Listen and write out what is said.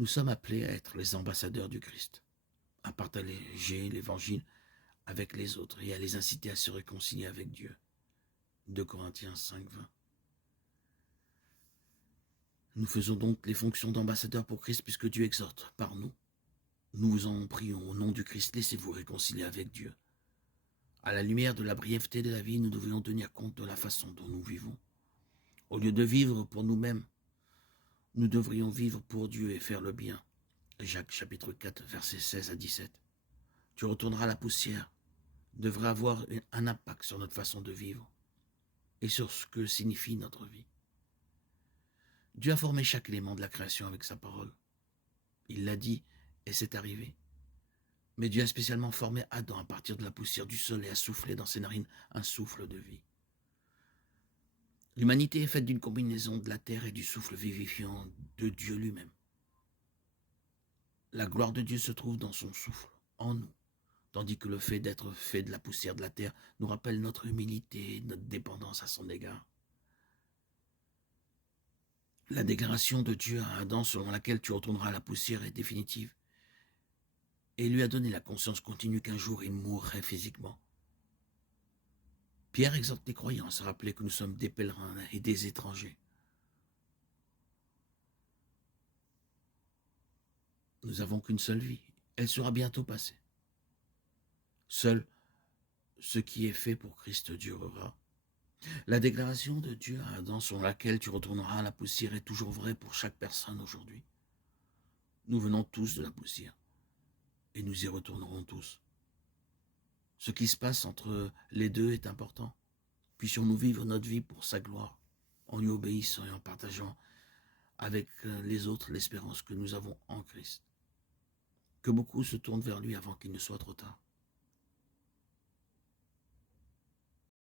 Nous sommes appelés à être les ambassadeurs du Christ, à partager l'évangile avec les autres et à les inciter à se réconcilier avec Dieu. 2 Corinthiens 5, 20. Nous faisons donc les fonctions d'ambassadeurs pour Christ puisque Dieu exhorte par nous. Nous vous en prions au nom du Christ, laissez-vous réconcilier avec Dieu. À la lumière de la brièveté de la vie, nous devrions tenir compte de la façon dont nous vivons. Au lieu de vivre pour nous-mêmes, nous devrions vivre pour Dieu et faire le bien. Jacques chapitre 4, versets 16 à 17. Tu retourneras à la poussière devrait avoir un impact sur notre façon de vivre et sur ce que signifie notre vie. Dieu a formé chaque élément de la création avec sa parole. Il l'a dit et c'est arrivé. Mais Dieu a spécialement formé Adam à partir de la poussière du sol et a soufflé dans ses narines un souffle de vie. L'humanité est faite d'une combinaison de la terre et du souffle vivifiant de Dieu lui-même. La gloire de Dieu se trouve dans son souffle, en nous, tandis que le fait d'être fait de la poussière de la terre nous rappelle notre humilité et notre dépendance à son égard. La déclaration de Dieu à Adam selon laquelle tu retourneras à la poussière est définitive et lui a donné la conscience continue qu'un jour il mourrait physiquement. Pierre exhorte les croyants à se rappeler que nous sommes des pèlerins et des étrangers. Nous n'avons qu'une seule vie, elle sera bientôt passée. Seul ce qui est fait pour Christ durera. La déclaration de Dieu à Adam selon laquelle tu retourneras à la poussière est toujours vraie pour chaque personne aujourd'hui. Nous venons tous de la poussière et nous y retournerons tous. Ce qui se passe entre les deux est important. Puissions-nous vivre notre vie pour sa gloire, en lui obéissant et en partageant avec les autres l'espérance que nous avons en Christ. Que beaucoup se tournent vers lui avant qu'il ne soit trop tard.